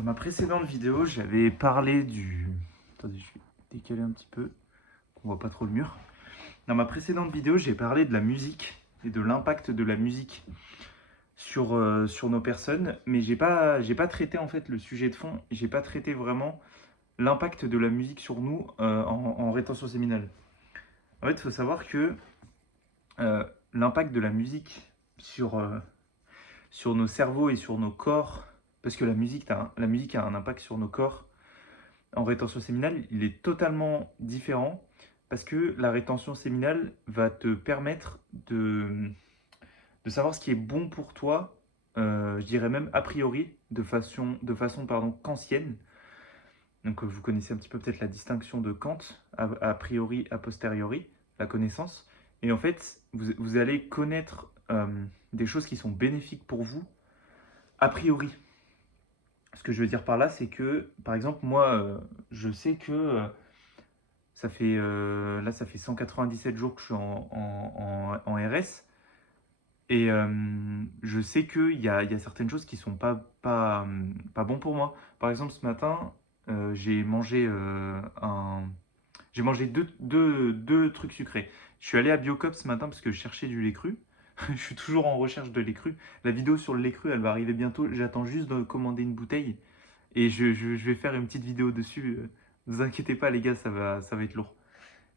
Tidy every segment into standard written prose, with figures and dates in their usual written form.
Dans ma précédente vidéo, j'avais parlé du... Attendez, je vais décaler un petit peu, qu'on voit pas trop le mur. Dans ma précédente vidéo, j'ai parlé de la musique et de l'impact de la musique sur nos personnes, mais j'ai pas traité en fait le sujet de fond, j'ai pas traité vraiment l'impact de la musique sur nous en rétention séminale. En fait, il faut savoir que euh, l'impact de la musique sur nos cerveaux et sur nos corps, parce que la musique a un impact sur nos corps, en rétention séminale, il est totalement différent parce que la rétention séminale va te permettre de savoir ce qui est bon pour toi, je dirais même a priori, de façon pardon, kantienne. Donc vous connaissez un petit peu peut-être la distinction de Kant, a priori, a posteriori, la connaissance. Et en fait, vous allez connaître des choses qui sont bénéfiques pour vous a priori. Ce que je veux dire par là, c'est que, par exemple, moi, je sais que ça fait 197 jours que je suis en RS. Et je sais qu'il y a certaines choses qui sont pas bon pour moi. Par exemple, ce matin, j'ai mangé deux trucs sucrés. Je suis allé à Biocop ce matin parce que je cherchais du lait cru. Je suis toujours en recherche de lait cru. La vidéo sur le lait cru, elle va arriver bientôt. J'attends juste de commander une bouteille. Et je vais faire une petite vidéo dessus. Ne vous inquiétez pas, les gars, ça va être lourd.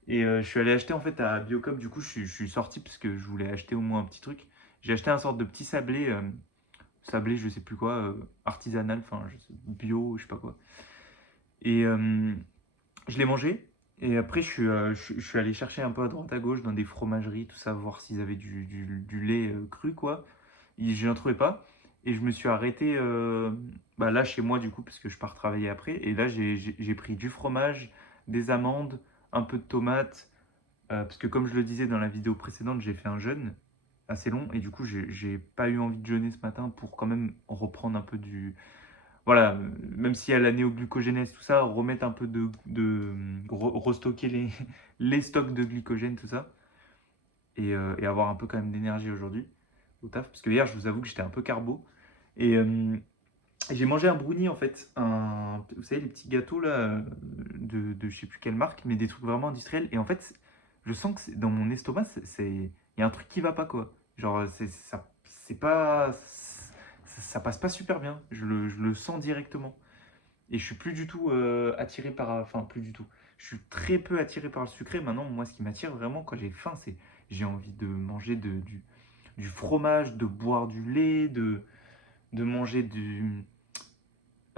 Et je suis allé acheter en fait à Biocop. Du coup, je suis sorti parce que je voulais acheter au moins un petit truc. J'ai acheté un sorte de petit sablé, sablé, je sais plus quoi, artisanal, enfin, bio, je sais pas quoi. Et je l'ai mangé. Et après, je suis allé chercher un peu à droite à gauche dans des fromageries, tout ça, voir s'ils avaient du lait cru, quoi. Et je n'en trouvais pas. Et je me suis arrêté bah, là chez moi, du coup, parce que je pars travailler après. Et là, j'ai pris du fromage, des amandes, un peu de tomates. Parce que, comme je le disais dans la vidéo précédente, j'ai fait un jeûne assez long. Et du coup, j'ai pas eu envie de jeûner ce matin pour quand même reprendre un peu du, voilà, même s'il y a la néoglucogénèse, tout ça, remettre un peu restocker les stocks de glycogène, tout ça, et avoir un peu quand même d'énergie aujourd'hui au taf. Parce que hier, je vous avoue que j'étais un peu carbo. Et j'ai mangé un brownie en fait, vous savez, les petits gâteaux là, de je sais plus quelle marque, mais des trucs vraiment industriels. Et en fait, je sens que dans mon estomac, il y a un truc qui va pas quoi. Genre, c'est pas, ça passe pas super bien. Je le sens directement. Et je suis plus du tout attiré par. Enfin, plus du tout. Je suis très peu attiré par le sucré. Maintenant, moi, ce qui m'attire vraiment quand j'ai faim, c'est j'ai envie de manger du fromage, de boire du lait, de manger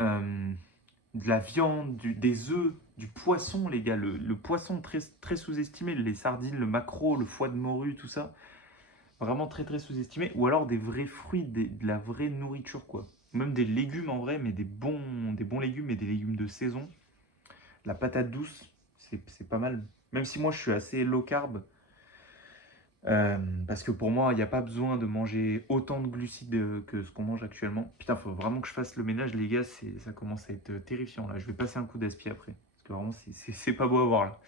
euh, de la viande, des œufs, du poisson, les gars. Le poisson très, très sous-estimé. Les sardines, le maquereau, le foie de morue, tout ça. Vraiment très, très sous-estimé. Ou alors des vrais fruits, de la vraie nourriture, quoi. Même des légumes en vrai, mais des bons légumes et des légumes de saison. La patate douce, c'est pas mal. Même si moi je suis assez low carb, parce que pour moi il n'y a pas besoin de manger autant de glucides que ce qu'on mange actuellement. Putain, faut vraiment que je fasse le ménage, les gars, ça commence à être terrifiant là. Je vais passer un coup d'aspi après. Parce que vraiment, c'est pas beau à voir là.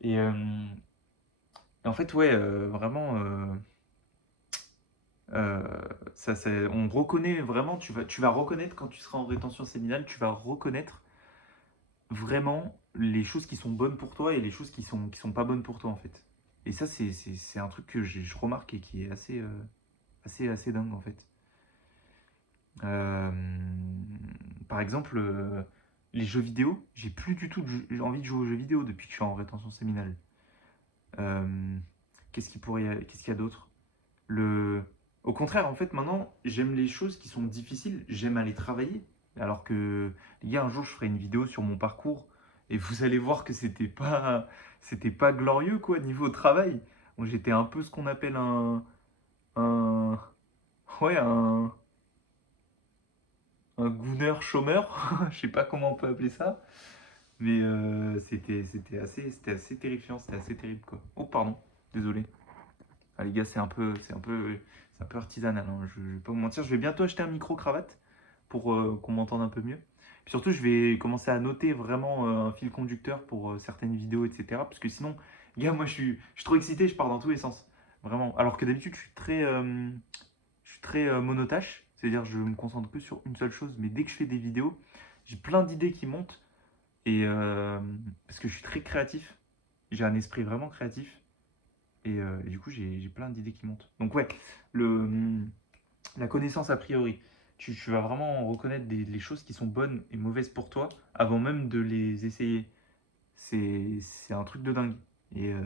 Et en fait, ouais, vraiment, on reconnaît vraiment, tu vas reconnaître quand tu seras en rétention séminale, tu vas reconnaître vraiment les choses qui sont bonnes pour toi et les choses qui sont pas bonnes pour toi en fait. Et ça, c'est un truc que je remarque et qui est assez dingue en fait. Euh, Par exemple, les jeux vidéo, j'ai plus du tout envie de jouer aux jeux vidéo depuis que je suis en rétention séminale. Euh, qu'est-ce qu'il y a d'autre? Le... Au contraire, en fait, maintenant, j'aime les choses qui sont difficiles, j'aime aller travailler. Alors que, les gars, un jour, je ferai une vidéo sur mon parcours et vous allez voir que c'était pas glorieux, quoi, niveau travail. Bon, j'étais un peu ce qu'on appelle un, ouais, un gooner chômeur. Je sais pas comment on peut appeler ça. Mais c'était assez terrifiant, c'était assez terrible, quoi. Oh, pardon, désolé. Ah, les gars, c'est un peu artisanal, hein, je vais pas vous mentir. Je vais bientôt acheter un micro-cravate pour qu'on m'entende un peu mieux. Puis surtout, je vais commencer à noter vraiment un fil conducteur pour certaines vidéos, etc. Parce que sinon, gars, moi, je suis trop excité, je pars dans tous les sens. Vraiment. Alors que d'habitude, je suis très monotache. C'est-à-dire je me concentre que sur une seule chose, mais dès que je fais des vidéos, j'ai plein d'idées qui montent, et parce que je suis très créatif, j'ai un esprit vraiment créatif, et du coup j'ai plein d'idées qui montent. Donc ouais, le, la connaissance a priori. Tu vas vraiment reconnaître les choses qui sont bonnes et mauvaises pour toi avant même de les essayer. C'est un truc de dingue. Et, euh,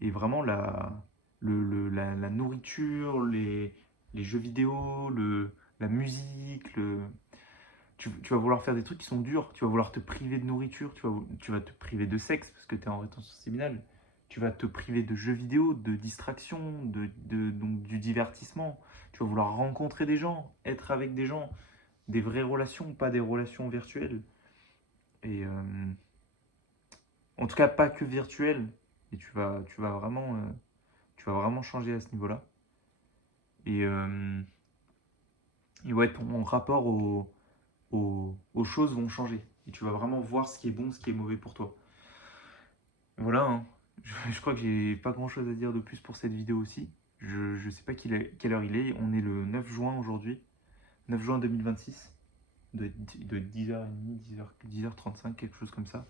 et vraiment, la nourriture, les jeux vidéo, la musique, tu vas vouloir faire des trucs qui sont durs. Tu vas vouloir te priver de nourriture, tu vas te priver de sexe parce que tu es en rétention séminale. Tu vas te priver de jeux vidéo, de distraction, donc du divertissement. Tu vas vouloir rencontrer des gens, être avec des gens, des vraies relations, pas des relations virtuelles. Et en tout cas, pas que virtuelles. Et tu vas vraiment changer à ce niveau-là. Et, euh, et ouais, ton rapport aux choses vont changer. Et tu vas vraiment voir ce qui est bon, ce qui est mauvais pour toi. Voilà, hein. Je crois que j'ai pas grand-chose à dire de plus pour cette vidéo aussi. Je sais pas quelle heure il est. On est le 9 juin aujourd'hui. 9 juin 2026. De 10h30, 10h35, quelque chose comme ça.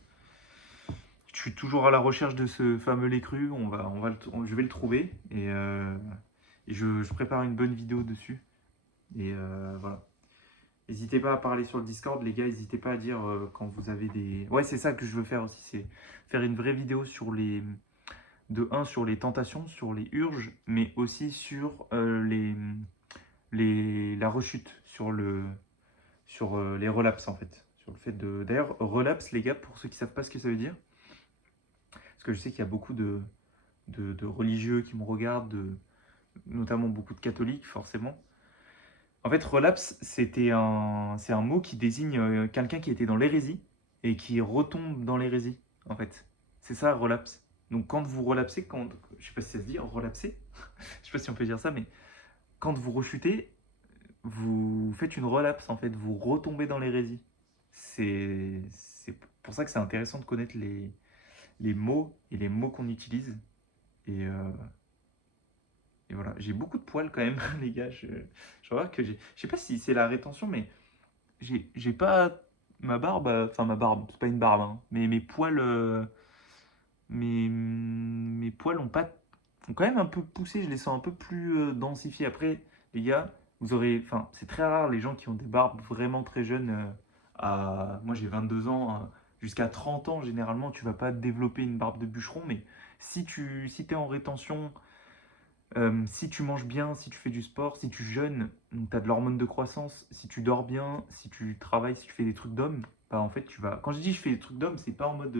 Je suis toujours à la recherche de ce fameux lait cru. Je vais le trouver. Et je prépare une bonne vidéo dessus. Et voilà. N'hésitez pas à parler sur le Discord, les gars. N'hésitez pas à dire quand vous avez des. Ouais, c'est ça que je veux faire aussi. C'est faire une vraie vidéo sur sur les tentations, sur les urges, mais aussi sur la rechute, sur les relapses en fait. Sur le fait de. D'ailleurs, relapse, les gars, pour ceux qui ne savent pas ce que ça veut dire, parce que je sais qu'il y a beaucoup de religieux qui me regardent, notamment beaucoup de catholiques, forcément. En fait, relapse, c'est un mot qui désigne quelqu'un qui était dans l'hérésie et qui retombe dans l'hérésie, en fait. C'est ça, relapse. Donc, quand vous relapsez, je sais pas si ça se dit, relapser, je sais pas si on peut dire ça, mais quand vous rechutez, vous faites une relapse, en fait, vous retombez dans l'hérésie. C'est pour ça que c'est intéressant de connaître les mots et les mots qu'on utilise. Et, euh, et voilà, j'ai beaucoup de poils quand même, les gars. Je vois que je sais pas si c'est la rétention, mais j'ai pas ma barbe, enfin ma barbe, c'est pas une barbe, hein, mais mes poils ont quand même un peu poussé, je les sens un peu plus densifiés. Après, les gars, enfin, c'est très rare les gens qui ont des barbes vraiment très jeunes. Moi j'ai 22 ans, jusqu'à 30 ans, généralement, tu vas pas développer une barbe de bûcheron, mais si t'es en rétention, si tu manges bien, si tu fais du sport, si tu jeûnes, tu as de l'hormone de croissance, si tu dors bien, si tu travailles, si tu fais des trucs d'homme, bah en fait tu vas. Quand je dis je fais des trucs d'homme, c'est pas en mode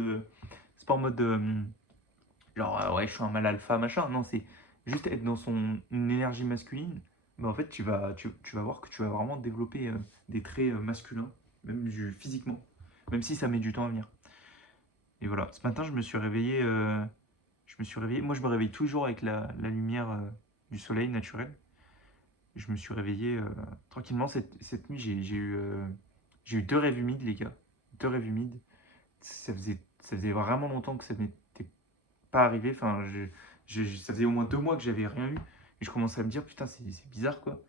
genre ouais je suis un mal alpha machin. Non, c'est juste être dans une énergie masculine. Bah en fait tu vas voir que tu vas vraiment développer des traits masculins, même physiquement, même si ça met du temps à venir. Et voilà. Ce matin je me suis réveillé. Moi je me réveille toujours avec la lumière du soleil naturel. Je me suis réveillé tranquillement cette nuit. J'ai eu deux rêves humides, les gars. Deux rêves humides. Ça faisait vraiment longtemps que ça m'était pas arrivé. Enfin, ça faisait au moins 2 mois que j'avais rien eu. Et je commençais à me dire, putain, c'est bizarre, quoi.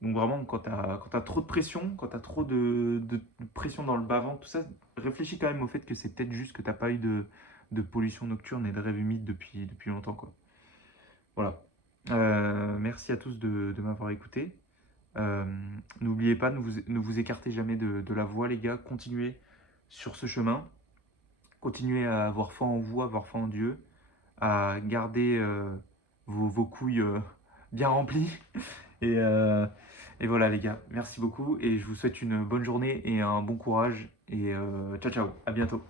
Donc vraiment, quand t'as trop de pression, quand t'as trop de pression dans le bas-ventre, tout ça, réfléchis quand même au fait que c'est peut-être juste que t'as pas eu de pollution nocturne et de rêves humides depuis longtemps, quoi. Voilà. Merci à tous de m'avoir écouté. Euh, N'oubliez pas, ne vous écartez jamais de la voie, les gars. Continuez sur ce chemin. Continuez à avoir foi en vous, à avoir foi en Dieu, à garder vos couilles bien remplies. Et, euh, et voilà, les gars. Merci beaucoup. Et je vous souhaite une bonne journée et un bon courage. Et ciao, ciao. À bientôt.